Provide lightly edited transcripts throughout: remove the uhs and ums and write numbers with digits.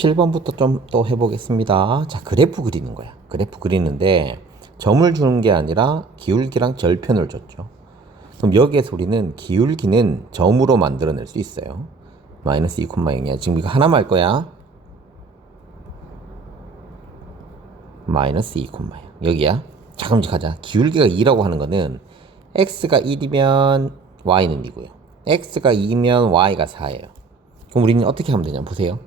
17번부터 좀 또 해보겠습니다. 자, 그래프 그리는 거야. 그래프 그리는데 점을 주는 게 아니라 기울기랑 절편을 줬죠. 그럼 여기에서 우리는 기울기는 점으로 만들어낼 수 있어요. 마이너스 2,0이야. 지금 이거 하나만 할 거야. 마이너스 2,0야. 여기야. 자, 그럼 이제 가자. 기울기가 2라고 하는 거는 x가 1이면 y는 2고요. x가 2면 y가 4예요. 그럼 우리는 어떻게 하면 되냐 보세요.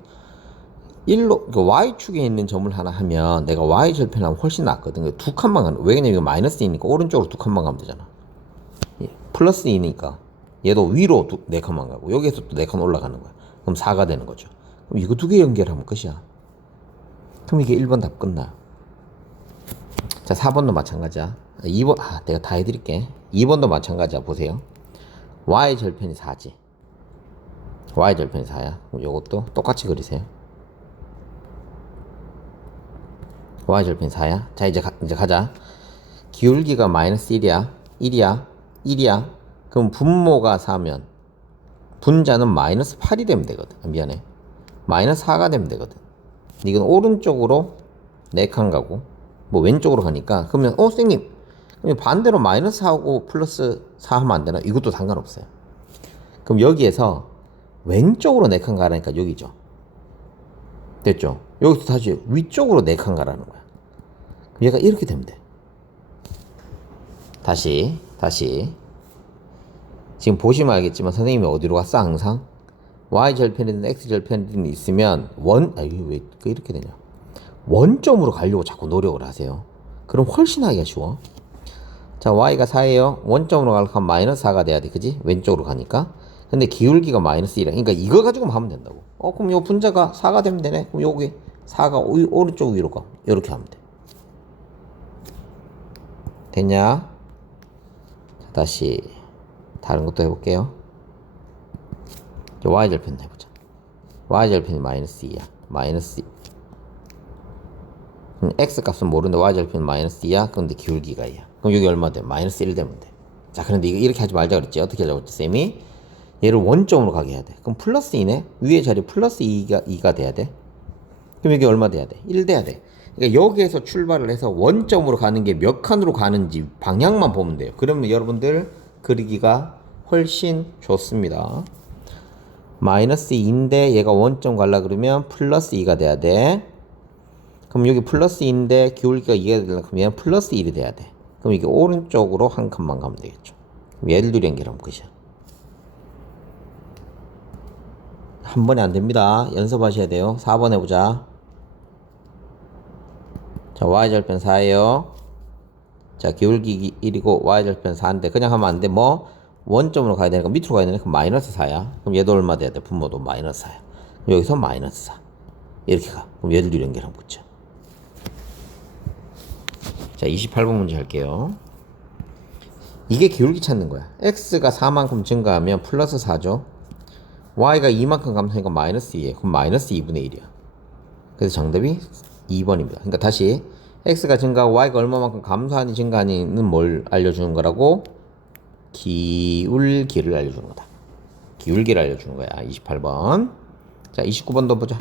1로, y축에 있는 점을 하나 하면 내가 y절편하면 훨씬 낫거든. 두 칸만 가는, 왜냐면 이거 마이너스 2니까 오른쪽으로 두 칸만 가면 되잖아. 플러스 2니까 얘도 위로 네 칸만 가고 여기에서 또 네 칸 올라가는 거야. 그럼 4가 되는 거죠. 그럼 이거 두 개 연결하면 끝이야. 그럼 이게 1번 답 끝나. 자, 4번도 마찬가지야. 2번, 내가 다 해드릴게. 2번도 마찬가지야. 보세요. y절편이 4지. y절편이 4야. 그럼 요것도 똑같이 그리세요. y절편 4야. 자, 이제 가자. 기울기가 마이너스 1이야. 1이야. 그럼 분모가 4면 분자는 마이너스 8이 되면 되거든. 미안해. 마이너스 4가 되면 되거든. 이건 오른쪽으로 4칸 가고 뭐 왼쪽으로 가니까 그러면 선생님 그럼 반대로 마이너스 4하고 플러스 4 하면 안 되나? 이것도 상관없어요. 그럼 여기에서 왼쪽으로 4칸 가라니까 여기죠. 됐죠? 여기서 다시 위쪽으로 4칸 가라는 거야. 그럼 얘가 이렇게 되면 돼. 다시. 지금 보시면 알겠지만 선생님이 어디로 갔어? 항상 y절편이든 x절편이든 있으면 이게 왜 이렇게 되냐? 원점으로 가려고 자꾸 노력을 하세요. 그럼 훨씬 하기가 쉬워. 자, y가 4예요. 원점으로 가려면 마이너스 4가 돼야 돼. 그지? 왼쪽으로 가니까. 근데 기울기가 마이너스 1이야. 그러니까 이거 가지고만 하면 된다고. 그럼 요 분자가 4가 되면 되네. 그럼 여기 4가 오른쪽 위로 가. 이렇게 하면 돼. 됐냐? 자, 다시 다른 것도 해볼게요. y절편 해보자. y절편이 마이너스 2야. 마이너스 2. x 값은 모르는데 y절편은 마이너스 2야. 그런데 기울기가 2야. 그럼 여기 얼마 돼? 마이너스 1 되면 돼. 자, 그런데 이렇게 하지 말자 그랬지. 어떻게 하자고 했지, 쌤이? 얘를 원점으로 가게 해야 돼. 그럼 플러스 2네? 위에 자리 플러스 2가 돼야 돼. 그럼 여기 얼마 돼야 돼? 1 돼야 돼. 그러니까 여기에서 출발을 해서 원점으로 가는 게 몇 칸으로 가는지 방향만 보면 돼요. 그러면 여러분들 그리기가 훨씬 좋습니다. 마이너스 2인데 얘가 원점 가려 그러면 플러스 2가 돼야 돼. 그럼 여기 플러스 2인데 기울기가 2가 되려면 얘는 플러스 1이 돼야 돼. 그럼 이게 오른쪽으로 한 칸만 가면 되겠죠. 그럼 얘를 둘이 연결하면 끝이야. 한 번에 안 됩니다. 연습하셔야 돼요. 4번 해보자. 자, y절편 4예요. 자, 기울기 1이고 y절편 4인데 그냥 하면 안 돼. 원점으로 가야 되니까 밑으로 가야 되니까 그럼 마이너스 4야. 그럼 얘도 얼마 돼야 돼? 분모도 마이너스 4야. 여기서 마이너스 4. 이렇게 가. 그럼 얘들 둘이 연결하면 끝이야. 자, 28번 문제 할게요. 이게 기울기 찾는 거야. x가 4만큼 증가하면 플러스 4죠. y가 2만큼 감소하니까 마이너스 2에 그럼 마이너스 2분의 1이야. 그래서 정답이 2번입니다. 그러니까 다시 x가 증가하고 y가 얼마만큼 감소하니 증가하니는 뭘 알려주는 거라고? 기울기를 알려주는 거다. 기울기를 알려주는 거야. 28번. 자, 29번도 보자.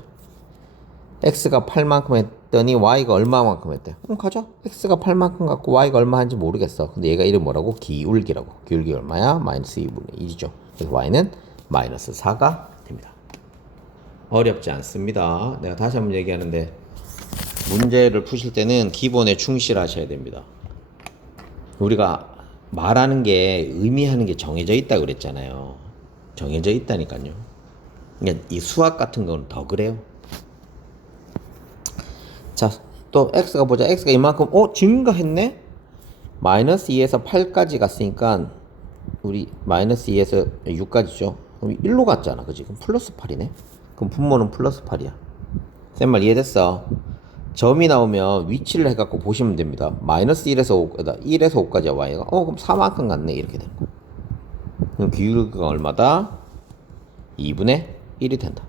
x가 8만큼 했더니 y가 얼마만큼 했대? 가자. x가 8만큼 갖고 y가 얼마 한지 모르겠어. 근데 얘가 이름 뭐라고? 기울기라고. 기울기 얼마야? 마이너스 2분의 1이죠. 그래서 y는 마이너스 4가 됩니다. 어렵지 않습니다. 내가 다시 한번 얘기하는데 문제를 푸실 때는 기본에 충실하셔야 됩니다. 우리가 말하는 게 의미하는 게 정해져 있다 그랬잖아요. 정해져 있다니까요. 그러니까 이 수학 같은 건 더 그래요. 자, 또 x가 보자. x가 이만큼 증가했네? 마이너스 2에서 8까지 갔으니까 우리 마이너스 2에서 6까지죠. 그럼 1로 갔잖아. 그치? 그럼 플러스 8이네. 그럼 분모는 플러스 8이야. 쌤 말 이해됐어? 점이 나오면 위치를 해갖고 보시면 됩니다. 마이너스 1에서 5까지야 y가. 그럼 4만큼 갔네. 이렇게 되는 거야. 그럼 기울기가 얼마다? 2분의 1이 된다.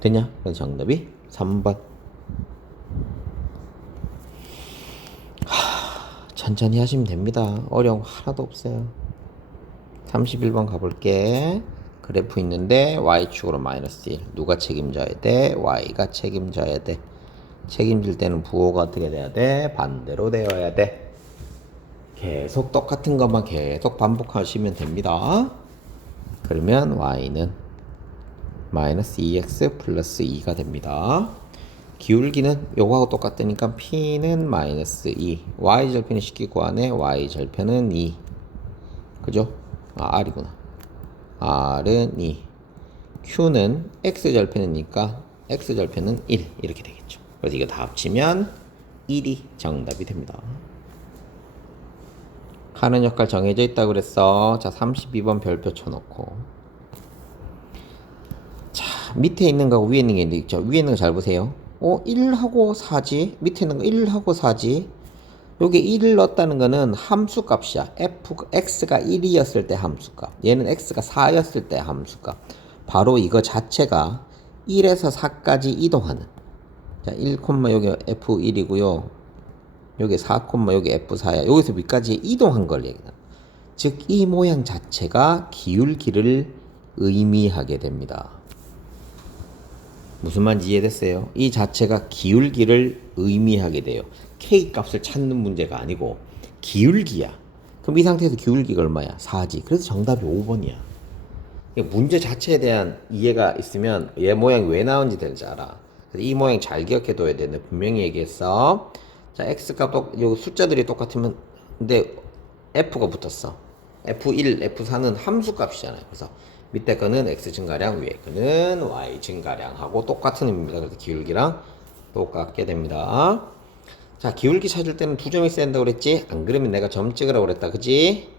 됐냐? 그래서 정답이 3번. 천천히 하시면 됩니다. 어려운 거 하나도 없어요. 31번 가볼게. 그래프 있는데 y축으로 마이너스 1. 누가 책임져야 돼? y가 책임져야 돼. 책임질 때는 부호가 어떻게 돼야 돼? 반대로 되어야 돼. 계속 똑같은 것만 계속 반복하시면 됩니다. 그러면 y는 마이너스 2x 플러스 2가 됩니다. 기울기는 요거하고 똑같으니까 p는 마이너스 2. y절편을 시키고 안에 y절편은 2. 그죠? r이구나. r은 2. q는 x절편이니까 x절편은 1. 이렇게 되겠죠. 그래서 이거 다 합치면 1이 정답이 됩니다. 하는 역할 정해져 있다고 그랬어. 자, 32번 별표 쳐놓고. 자, 밑에 있는 거하고 위에 있는 게 있죠. 위에 있는 거 잘 보세요. 1하고 4지. 밑에 있는 거 1하고 4지. 요게 1을 넣었다는 거는 함수 값이야. x가 1이었을 때 함수 값. 얘는 x가 4였을 때 함수 값. 바로 이거 자체가 1에서 4까지 이동하는. 자, 1, 여기 f1이고요. 여기 4, 여기 f4야. 여기서 밑까지 이동한 걸 얘기하는. 즉, 이 모양 자체가 기울기를 의미하게 됩니다. 무슨 말인지 이해됐어요? 이 자체가 기울기를 의미하게 돼요. K 값을 찾는 문제가 아니고 기울기야. 그럼 이 상태에서 기울기가 얼마야? 4지. 그래서 정답이 5번이야. 문제 자체에 대한 이해가 있으면 얘 모양이 왜 나온지 될지 알아. 그래서 이 모양 잘 기억해둬야 되는데 분명히 얘기했어. 자, x값 요 숫자들이 똑같으면 근데 f가 붙었어. f1, f4는 함수 값이잖아요. 그래서 밑에 거는 x 증가량, 위에 거는 y 증가량하고 똑같은 의미입니다. 그래서 기울기랑 똑같게 됩니다. 자, 기울기 찾을 때는 두 점 있어야 된다고 그랬지? 안 그러면 내가 점 찍으라고 그랬다. 그지?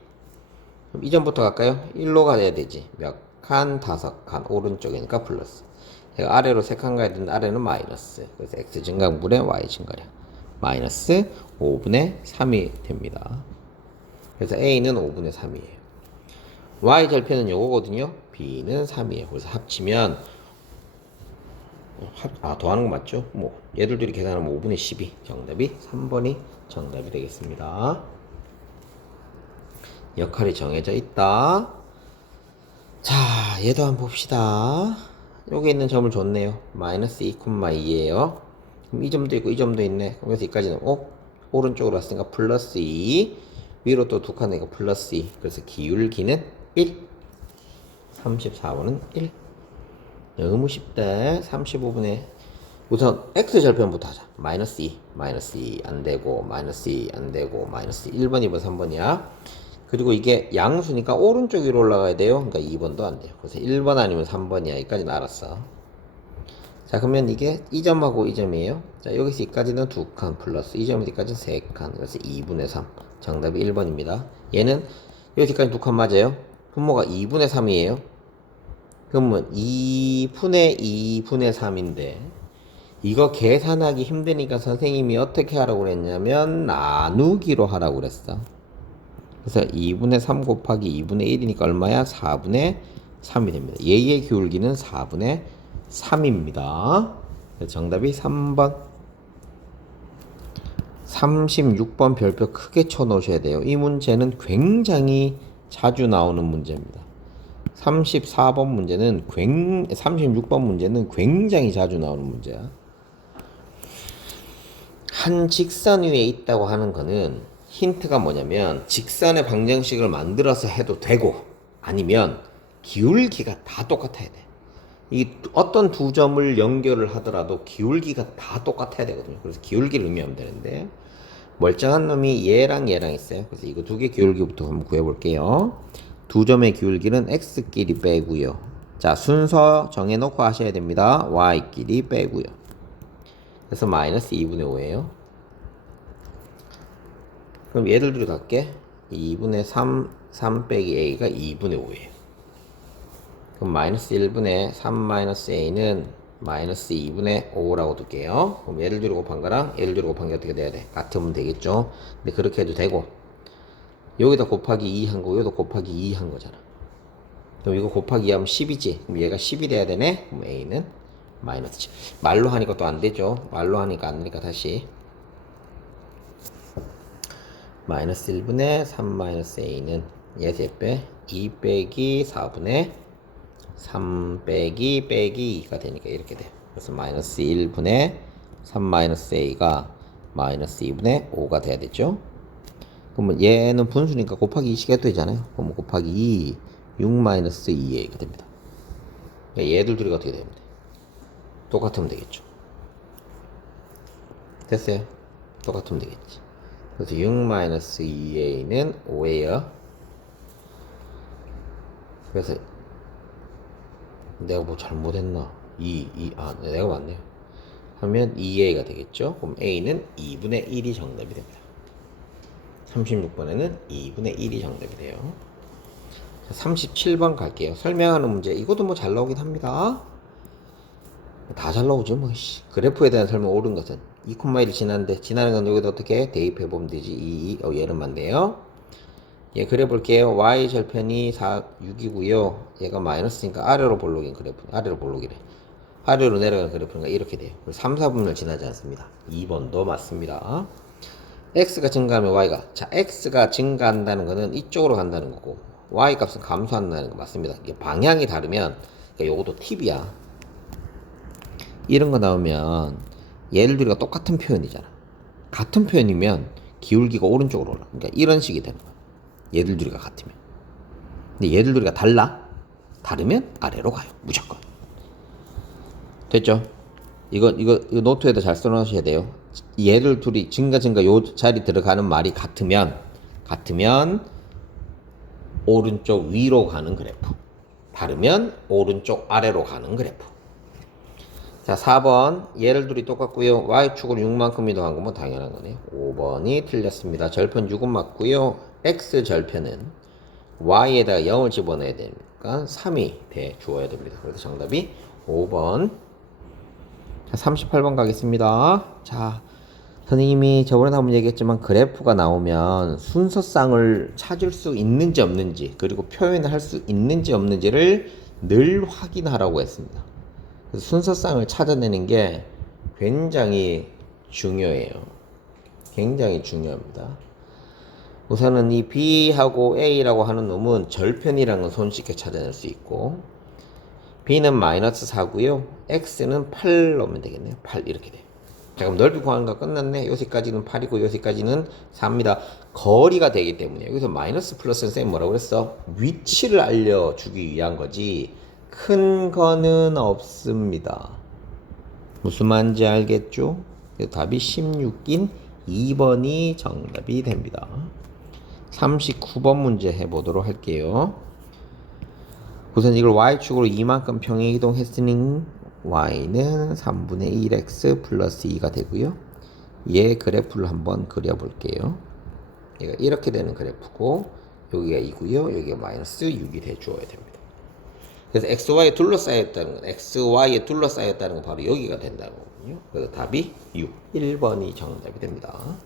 그럼 이 점부터 갈까요? 1로 가야 되지. 몇 칸? 5칸. 오른쪽이니까 플러스. 제가 아래로 3칸 가야 되는데 아래는 마이너스. 그래서 x 증가분의 y 증가량. 마이너스 5분의 3이 됩니다. 그래서 a는 5분의 3이에요. y 절편은 요거거든요. b는 3이에요. 그래서 합치면 더하는 거 맞죠? 뭐 얘들끼리 계산하면 5분의 12. 정답이 3번이 정답이 되겠습니다. 역할이 정해져 있다. 자, 얘도 한번 봅시다. 여기 있는 점을 줬네요. 마이너스 2,2에요. 그럼 이 점도 있고 이 점도 있네. 그래서 여기까지는 오른쪽으로 왔으니까 플러스 2. 위로 또 두 칸이니까 플러스 2. 그래서 기울기는 1. 34번은 1. 너무 쉽다. 35분의 우선 x절편부터 하자. 마이너스 2. 마이너스 2 안되고 마이너스 2 안되고 마이너스 1번 2번 3번이야. 그리고 이게 양수니까 오른쪽 위로 올라가야 돼요. 그러니까 2번도 안돼요. 그래서 1번 아니면 3번이야. 여기까지는 알았어. 자, 그러면 이게 이 점하고 이 점이에요. 자, 여기서 여기까지는 2칸 플러스 이 점에서 여기까지는 3칸. 그래서 2분의 3. 정답이 1번입니다. 얘는 여기까지 2칸 맞아요. 분모가 2분의 3이에요. 그러면 2분의 2분의 3인데 이거 계산하기 힘드니까 선생님이 어떻게 하라고 그랬냐면 나누기로 하라고 그랬어. 그래서 2분의 3 곱하기 2분의 1이니까 얼마야? 4분의 3이 됩니다. 얘의 기울기는 4분의 3입니다. 정답이 3번. 36번 별표 크게 쳐 놓으셔야 돼요. 이 문제는 굉장히 자주 나오는 문제입니다. 34번 문제는 36번 문제는 굉장히 자주 나오는 문제야. 한 직선 위에 있다고 하는 거는 힌트가 뭐냐면 직선의 방정식을 만들어서 해도 되고 아니면 기울기가 다 똑같아야 돼. 이 어떤 두 점을 연결을 하더라도 기울기가 다 똑같아야 되거든요. 그래서 기울기를 의미하면 되는데 멀쩡한 놈이 얘랑 얘랑 있어요. 그래서 이거 두 개 기울기부터 한번 구해볼게요. 두 점의 기울기는 x끼리 빼고요. 자, 순서 정해놓고 하셔야 됩니다. y끼리 빼고요. 그래서 마이너스 2분의 5예요. 그럼 얘들 둘이 갈게. 2분의 3 빼기 a가 2분의 5예요. 그럼 마이너스 1분의 3 마이너스 a는 마이너스 2분의 5라고 둘게요. 그럼 얘를 두고 곱한 거랑 얘를 두고 곱한 게 어떻게 돼야 돼? 같으면 되겠죠. 근데 그렇게 해도 되고 여기다 곱하기 2 한 거고 여기다 곱하기 2 한 거잖아. 그럼 이거 곱하기 2 하면 10이지. 그럼 얘가 10이 돼야 되네. 그럼 a는 마이너스 10. 말로 하니까 또 안 되죠. 말로 하니까 안 되니까 다시 마이너스 1분의 3 마이너스 a는 얘 3빼 2 빼기 4분의 3 빼기 2가 되니까 이렇게 돼요. 그래서 마이너스 1분의 3 마이너스 a가 마이너스 2분의 5가 돼야 되죠. 그러면 얘는 분수니까 곱하기 2씩 해도 되잖아요. 그럼 곱하기 2, 6 마이너스 2a가 됩니다. 얘들 둘이 어떻게 됩니다? 똑같으면 되겠죠. 됐어요? 똑같으면 되겠지. 그래서 6 마이너스 2a는 5예요. 그래서 내가 뭐 잘못했나? 내가 맞네요. 하면 2a가 되겠죠. 그럼 a는 2분의 1이 정답이 됩니다. 36번에는 2분의 1이 정답이 돼요. 37번 갈게요. 설명하는 문제. 이것도 뭐 잘 나오긴 합니다. 다 잘 나오죠 뭐. 그래프에 대한 설명 옳은 것은 2,1을 지나는데 지나는 건 여기다 어떻게 대입해 보면 되지. 얘는 맞네요. 얘 그려 볼게요. y 절편이 6이고요 얘가 마이너스니까 아래로 볼록인 그래프. 아래로 볼록이래. 아래로 내려가는 그래프가 이렇게 돼요. 3, 4분을 지나지 않습니다. 2번도 맞습니다. x가 증가하면 y가, 자 x가 증가한다는 거는 이쪽으로 간다는 거고 y 값은 감소한다는 거 맞습니다. 이게 방향이 다르면, 그러니까 요것도 팁이야. 이런 거 나오면 얘를 둘이가 똑같은 표현이잖아. 같은 표현이면 기울기가 오른쪽으로 올라. 그러니까 이런 식이 되는 거야. 얘들 둘이가 같으면. 근데 얘들 둘이가 다르면 아래로 가요. 무조건. 됐죠? 이거 노트에다 잘 써놓으셔야 돼요. 얘들 둘이 증가 요 자리 들어가는 말이 같으면 오른쪽 위로 가는 그래프. 다르면 오른쪽 아래로 가는 그래프. 자, 4번. 얘를 둘이 똑같고요. y축으로 6만큼 이동한 거면 당연한 거네요. 5번이 틀렸습니다. 절편 6은 맞고요. x 절편은 y에다가 0을 집어넣어야 되니까 3이 돼 주어야 됩니다. 그래서 정답이 5번. 자, 38번 가겠습니다. 자, 선생님이 저번에 한번 얘기했지만 그래프가 나오면 순서쌍을 찾을 수 있는지 없는지, 그리고 표현을 할 수 있는지 없는지를 늘 확인하라고 했습니다. 그래서 순서쌍을 찾아내는 게 굉장히 중요해요. 굉장히 중요합니다. 우선은 이 B하고 A라고 하는 놈은 절편이라는 건 손쉽게 찾아낼 수 있고, B는 마이너스 4고요 X는 8 넣으면 되겠네요. 8 이렇게 돼요. 자, 그럼 넓이 구하는 거 끝났네. 요새까지는 8이고 요새까지는 4입니다. 거리가 되기 때문에 여기서 마이너스 플러스는 쌤이 뭐라고 그랬어? 위치를 알려주기 위한 거지 큰 거는 없습니다. 무슨 말인지 알겠죠? 답이 16인 2번이 정답이 됩니다. 39번 문제 해보도록 할게요. 우선 이걸 y축으로 이만큼 평행이동했으니 y는 3분의 1x 플러스 2가 되고요. 얘 그래프를 한번 그려볼게요. 얘가 이렇게 되는 그래프고 여기가 2고요. 여기가 마이너스 6이 돼주어야 됩니다. 그래서 xy에 둘러싸였다는 건, xy에 둘러싸였다는 건 바로 여기가 된다는 거거든요. 그래서 답이 6, 1번이 정답이 됩니다.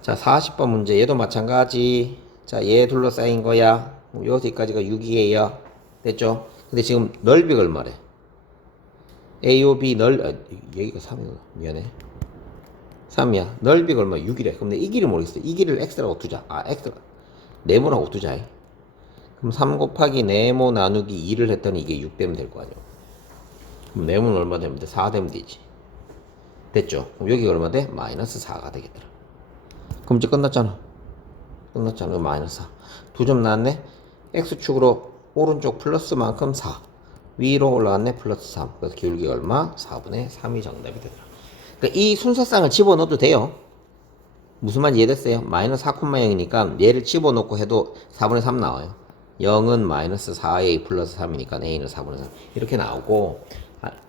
자, 40번 문제. 얘도 마찬가지. 자, 얘 둘러싸인 거야. 여기까지가 6이에요. 됐죠? 근데 지금 넓이가 얼마래? AOB 여기가 3이구나. 미안해. 3이야. 넓이가 얼마? 6이래. 그럼 이 길이 모르겠어. 이 길을 x라고 두자. x가 네모라고 두자. 그럼 3 곱하기 네모 나누기 2를 했더니 이게 6 되면 될 거 아니야. 그럼 네모는 얼마 되면 돼? 4 되면 되지. 됐죠? 그럼 여기가 얼마 돼? 마이너스 4가 되겠더라. 그럼 이제 끝났잖아. 마이너스 4. 2점 나왔네? x축으로 오른쪽 플러스만큼 4. 위로 올라갔네? 플러스 3. 그래서 기울기가 얼마? 4분의 3이 정답이 되더라. 그러니까 이 순서쌍을 집어넣어도 돼요. 무슨 말인지 이해됐어요? 마이너스 4,0이니까 얘를 집어넣고 해도 4분의 3 나와요. 0은 마이너스 4a 플러스 3이니까 a는 4분의 3. 이렇게 나오고,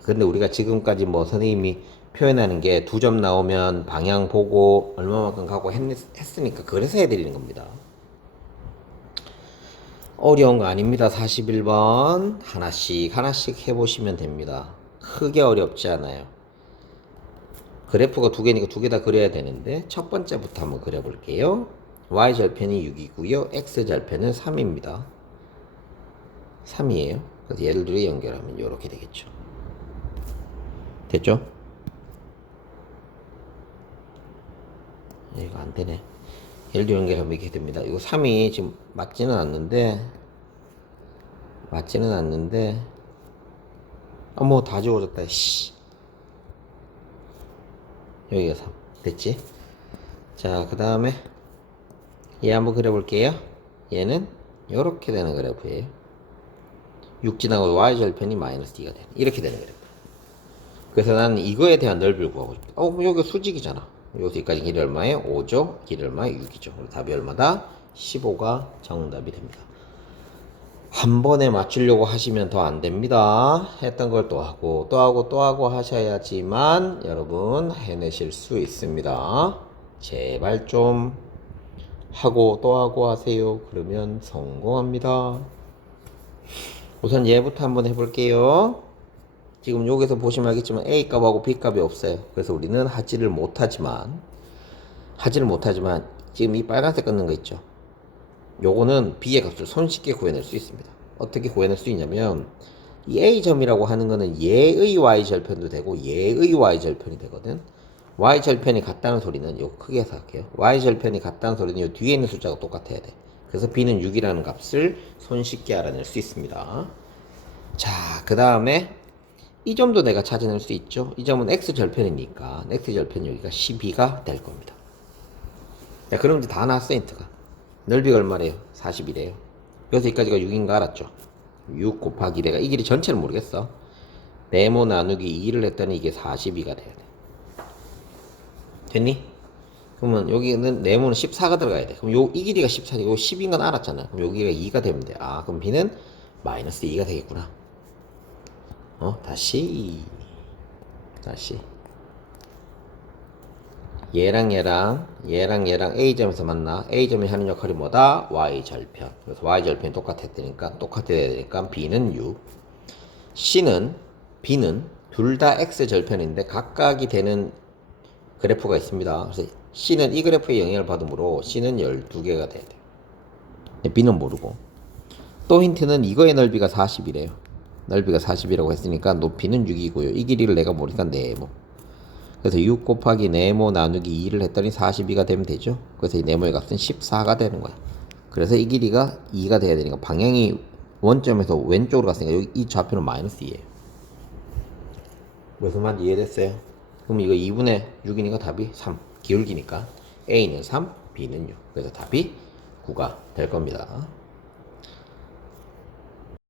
근데 우리가 지금까지 뭐 선생님이 표현하는 게 2점 나오면 방향 보고 얼마만큼 가고 했으니까 그래서 해드리는 겁니다. 어려운 거 아닙니다. 41번 하나씩 해보시면 됩니다. 크게 어렵지 않아요. 그래프가 2개니까 2개 다 그려야 되는데 첫 번째부터 한번 그려볼게요. y절편이 6이고요 x절편은 3입니다 3이에요 그래서 얘를 둘이 연결하면 이렇게 되겠죠. 됐죠? 이거 안되네. 얘를 둘이 연결하면 이렇게 됩니다. 이거 3이 지금 맞지는 않는데 맞지는 않는데 뭐 다 지워졌다. 씨. 여기가 3 됐지? 자, 그 다음에 얘 한번 그려볼게요. 얘는 이렇게 되는 그래프예요. 6 지나고 y절편이 마이너스 d가 되는 이렇게 되는 그래프. 그래서 나는 이거에 대한 넓이를 구하고 싶다. 그럼 여기 수직이잖아. 여기서 여기까지 길이 얼마예요? 5죠. 길이 얼마예요? 6이죠. 그래서 답이 얼마다? 15가 정답이 됩니다. 한 번에 맞추려고 하시면 더 안 됩니다. 했던 걸 또 하고 또 하고 또 하고 하셔야지만 여러분 해내실 수 있습니다. 제발 좀 하고 또 하고 하세요. 그러면 성공합니다. 우선 얘부터 한번 해볼게요. 지금 여기서 보시면 알겠지만 A 값하고 B 값이 없어요. 그래서 우리는 하지를 못하지만 지금 이 빨간색 끊는 거 있죠. 요거는 B의 값을 손쉽게 구해낼 수 있습니다. 어떻게 구해낼 수 있냐면 이 A점이라고 하는 거는 얘의 Y절편도 되고 얘의 Y절편이 되거든. Y절편이 같다는 소리는 요 크게 해서 할게요. Y절편이 같다는 소리는 요 뒤에 있는 숫자가 똑같아야 돼. 그래서 B는 6이라는 값을 손쉽게 알아낼 수 있습니다. 자, 그 다음에 이 점도 내가 찾아낼 수 있죠. 이 점은 X절편이니까 X절편 여기가 12가 될 겁니다. 자, 그럼 이제 다 나왔어. 힌트가 넓이가 얼마래요? 40이래요. 여기서 여기까지가 6인 거 알았죠? 6 곱하기 내가 이 길이 전체를 모르겠어. 네모 나누기 2를 했더니 이게 42가 돼야 돼. 됐니? 그러면 여기는 네모는 14가 들어가야 돼. 그럼 이 길이가 14고 요 10인 건 알았잖아. 그럼 여기가 2가 되면 돼. 아, 그럼 B는 마이너스 2가 되겠구나. 다시 얘랑 A점에서 만나. A점이 하는 역할이 뭐다? Y절편. 그래서 Y절편이 똑같아야 되니까 B는 6. B는 둘 다 X절편인데 각각이 되는 그래프가 있습니다. 그래서 C는 이 그래프의 영향을 받으므로 C는 12개가 돼야 돼. B는 모르고. 또 힌트는 이거의 넓이가 40이래요. 넓이가 40이라고 했으니까 높이는 6이고요. 이 길이를 내가 모르니까 네모. 그래서 6 곱하기 네모 나누기 2를 했더니 42가 되면 되죠. 그래서 이 네모의 값은 14가 되는 거야. 그래서 이 길이가 2가 돼야 되니까 방향이 원점에서 왼쪽으로 갔으니까 여기 이 좌표는 마이너스 2예요. 무슨 말인지 이해됐어요? 그럼 이거 2분의 6이니까 답이 3. 기울기니까 A는 3, B는 6. 그래서 답이 9가 될 겁니다.